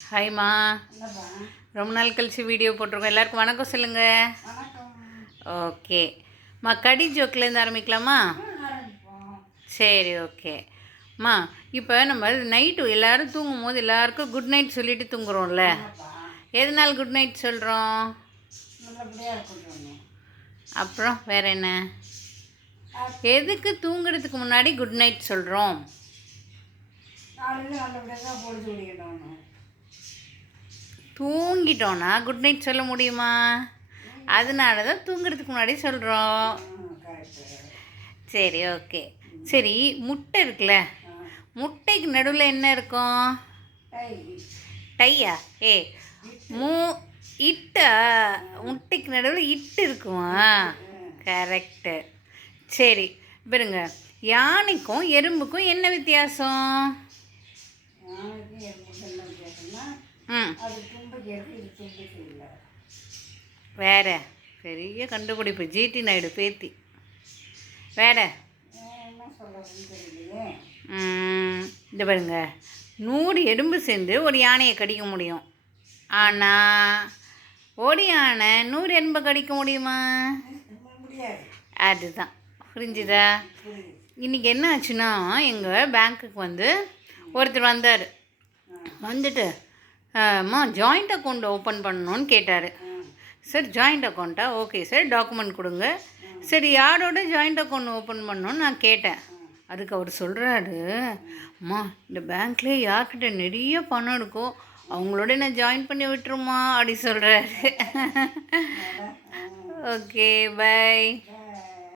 ஹாய்மா. ரொம்ப நாள் கழிச்சு வீடியோ போட்டிருக்கோம். எல்லாருக்கும் வணக்கம் சொல்லுங்கள். ஓகே மா, கடி ஜோக்லேருந்து ஆரம்பிக்கலாமா? சரி, ஓகேம்மா. இப்போ நம்ம நைட்டு எல்லோரும் தூங்கும் போது எல்லாருக்கும் குட் நைட் சொல்லிட்டு தூங்குறோம்ல. எதனால் குட் நைட் சொல்கிறோம்? அப்புறம் வேற என்ன? எதுக்கு தூங்குறதுக்கு முன்னாடி குட் நைட் சொல்கிறோம்? தூங்கிட்டோன்னா குட் நைட் சொல்ல முடியுமா? அதனால தான் தூங்குறதுக்கு முன்னாடி சொல்கிறோம். சரி, ஓகே. சரி, முட்டை இருக்குல்ல, முட்டைக்கு நடுவில் என்ன இருக்கும்? டையா? மூ இட்டா? முட்டைக்கு நடுவில் இட்டு இருக்குமா? கரெக்டு. சரி, பாருங்க, யானைக்கும் எறும்புக்கும் என்ன வித்தியாசம்? வேற பெரிய கண்டுபிடிப்பு, ஜிடி நாயுடு பேத்தி. வேற இந்த பாருங்க, 100 எறும்பு சேர்ந்து ஒரு யானையை கடிக்க முடியும். ஆனால் ஒரு யானை 100 எறும்பை கடிக்க முடியுமா? அதுதான். புரிஞ்சுதா? இன்றைக்கி என்ன ஆச்சுன்னா, எங்கள் பேங்க்குக்கு ஒருத்தர் வந்தார். வந்துட்டு அம்மா ஜாயிண்ட் அக்கௌண்ட் ஓப்பன் பண்ணணுன்னு கேட்டார். சார் ஜாயிண்ட் அக்கௌண்ட்டா? ஓகே சார், டாக்குமெண்ட் கொடுங்க. சரி, யாரோட ஜாயிண்ட் அக்கௌண்ட் ஓப்பன் பண்ணணுன்னு நான் கேட்டேன். அதுக்கு அவர் சொல்கிறாரு, அம்மா இந்த பேங்க்லேயே யார்கிட்ட நிறைய பணம் இருக்கோ அவங்களோட நான் ஜாயின் பண்ணி விட்டுருமா அப்படி சொல்கிறாரு. Okay, by.